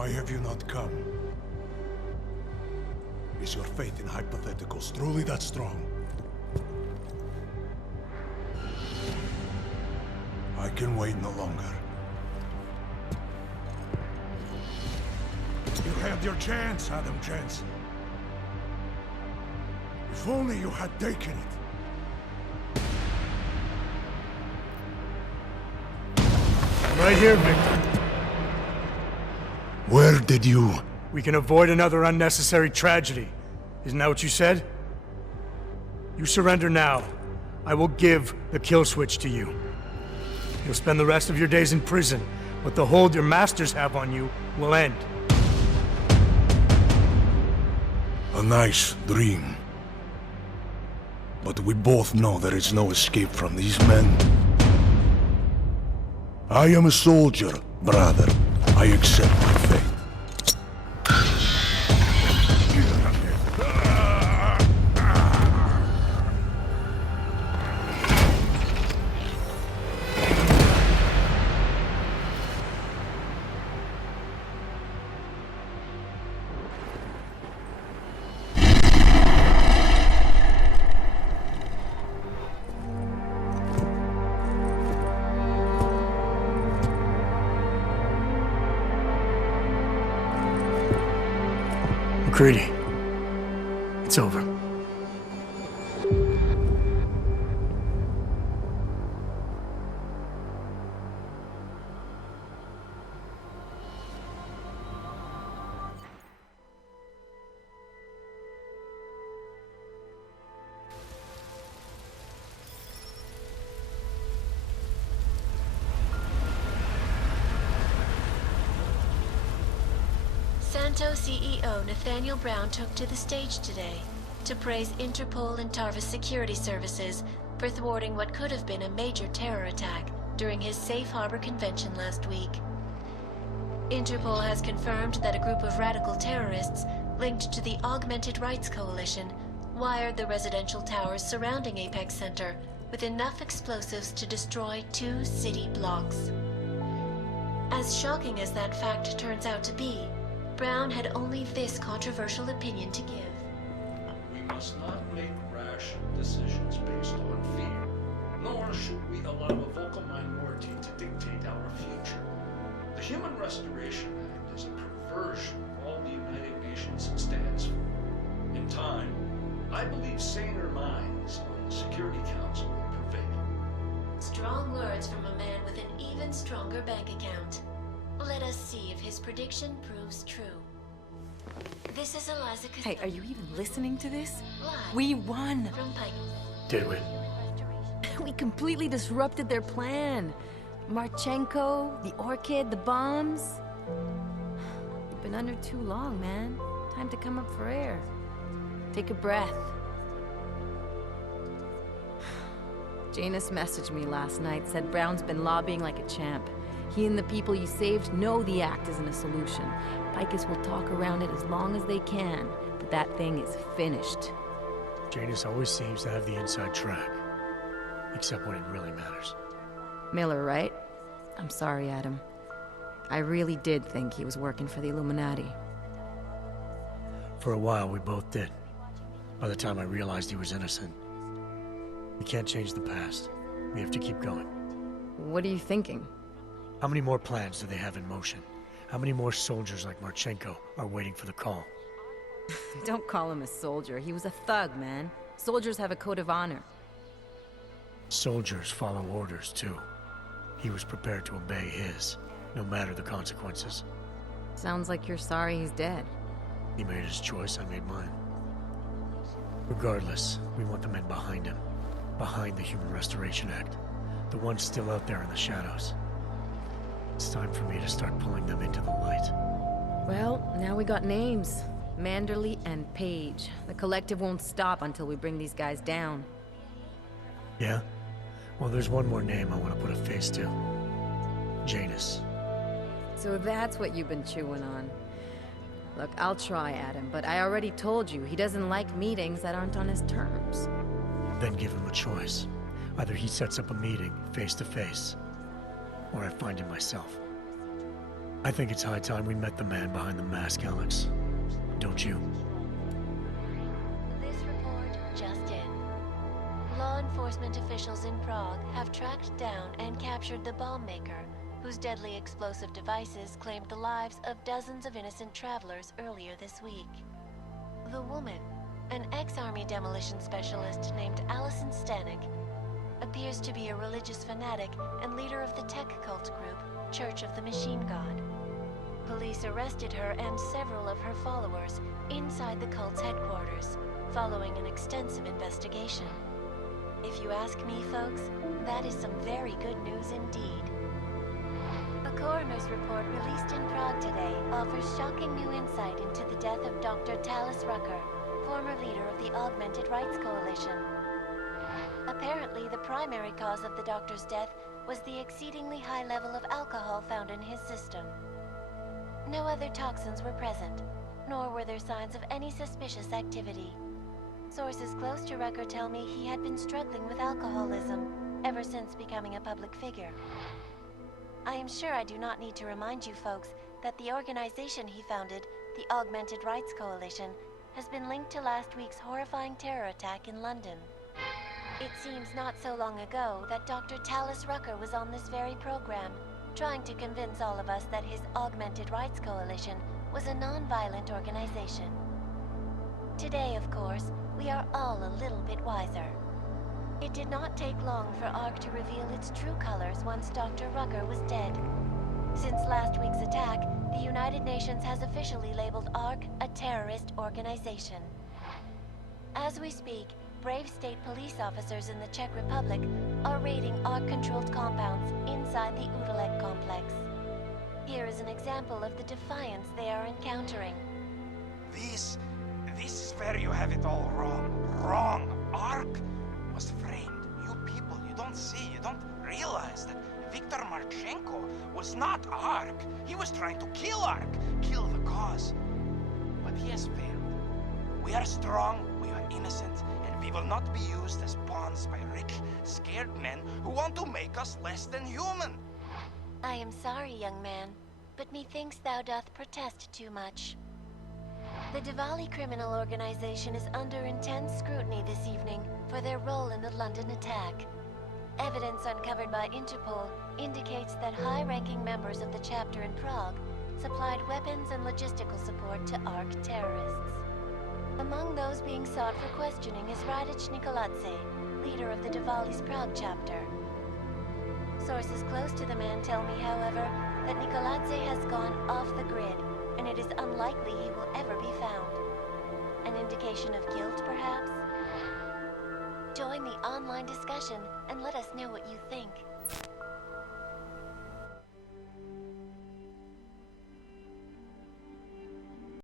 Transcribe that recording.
Why have you not come? Is your faith in hypotheticals truly that strong? I can wait no longer. You had your chance, Adam Jensen. If only you had taken it. I'm right here, Victor. Where did you... We can avoid another unnecessary tragedy. Isn't that what you said? You surrender now. I will give the Killswitch to you. You'll spend the rest of your days in prison, but the hold your masters have on you will end. A nice dream. But we both know there is no escape from these men. I am a soldier, brother. I accept my fate. McCready, it's over. Santo CEO Nathaniel Brown took to the stage today to praise Interpol and Tarvis security services for thwarting what could have been a major terror attack during his Safe Harbor convention last week. Interpol has confirmed that a group of radical terrorists linked to the Augmented Rights Coalition wired the residential towers surrounding Apex Center with enough explosives to destroy 2 city blocks. As shocking as that fact turns out to be, Brown had only this controversial opinion to give. We must not make rash decisions based on fear, nor should we allow a vocal minority to dictate our future. The Human Restoration Act is a perversion of all the United Nations stands for. In time, I believe saner minds on the Security Council will prevail. Strong words from a man with an even stronger bank account. Let us see if his prediction proves true. This is Eliza Costello. Hey, are you even listening to this? Live We won! from Pike. Did we? We completely disrupted their plan. Marchenko, the Orchid, the bombs. You've been under too long, man. Time to come up for air. Take a breath. Janus messaged me last night, said Brown's been lobbying like a champ. He and the people you saved know the act isn't a solution. Picus will talk around it as long as they can, but that thing is finished. Janus always seems to have the inside track. Except when it really matters. Miller, right? I'm sorry, Adam. I really did think he was working for the Illuminati. For a while, we both did. By the time I realized he was innocent. We can't change the past. We have to keep going. What are you thinking? How many more plans do they have in motion? How many more soldiers like Marchenko are waiting for the call? Don't call him a soldier. He was a thug, man. Soldiers have a code of honor. Soldiers follow orders, too. He was prepared to obey his, no matter the consequences. Sounds like you're sorry he's dead. He made his choice, I made mine. Regardless, we want the men behind him. Behind the Human Restoration Act. The ones still out there in the shadows. It's time for me to start pulling them into the light. Well, now we got names. Manderley and Page. The collective won't stop until we bring these guys down. Yeah? Well, there's one more name I want to put a face to. Janus. So that's what you've been chewing on. Look, I'll try, Adam, but I already told you he doesn't like meetings that aren't on his terms. Then give him a choice. Either he sets up a meeting, face to face, or I find him myself. I think it's high time we met the man behind the mask, Alex. Don't you? This report just in. Law enforcement officials in Prague have tracked down and captured the bomb maker, whose deadly explosive devices claimed the lives of dozens of innocent travelers earlier this week. The woman, an ex-army demolition specialist named Allison Stanek, appears to be a religious fanatic and leader of the tech cult group, Church of the Machine God. Police arrested her and several of her followers inside the cult's headquarters, following an extensive investigation. If you ask me, folks, that is some very good news indeed. A coroner's report released in Prague today offers shocking new insight into the death of Dr. Talis Rucker, former leader of the Augmented Rights Coalition. Apparently, the primary cause of the doctor's death was the exceedingly high level of alcohol found in his system. No other toxins were present, nor were there signs of any suspicious activity. Sources close to Rucker tell me he had been struggling with alcoholism ever since becoming a public figure. I am sure I do not need to remind you folks that the organization he founded, the Augmented Rights Coalition, has been linked to last week's horrifying terror attack in London. It seems not so long ago that Dr. Talis Rucker was on this very program, trying to convince all of us that his Augmented Rights Coalition was a non-violent organization. Today, of course, we are all a little bit wiser. It did not take long for ARC to reveal its true colors once Dr. Rucker was dead. Since last week's attack, the United Nations has officially labeled ARC a terrorist organization. As we speak, brave state police officers in the Czech Republic are raiding ARC-controlled compounds inside the Udalek complex. Here is an example of the defiance they are encountering. This is where you have it all wrong. Wrong! ARC was framed. You people, you don't see, you don't realize that Viktor Marchenko was not ARC. He was trying to kill ARC, kill the cause. But he has failed. We are strong, we are innocent, and we will not be used as pawns by rich, scared men who want to make us less than human. I am sorry, young man, but methinks thou doth protest too much. The Diwali criminal organization is under intense scrutiny this evening for their role in the London attack. Evidence uncovered by Interpol indicates that high-ranking members of the chapter in Prague supplied weapons and logistical support to ARC terrorists. Among those being sought for questioning is Radic Nikoladze, leader of the Diwali's Prague chapter. Sources close to the man tell me, however, that Nikoladze has gone off the grid, and it is unlikely he will ever be found. An indication of guilt, perhaps? Join the online discussion and let us know what you think.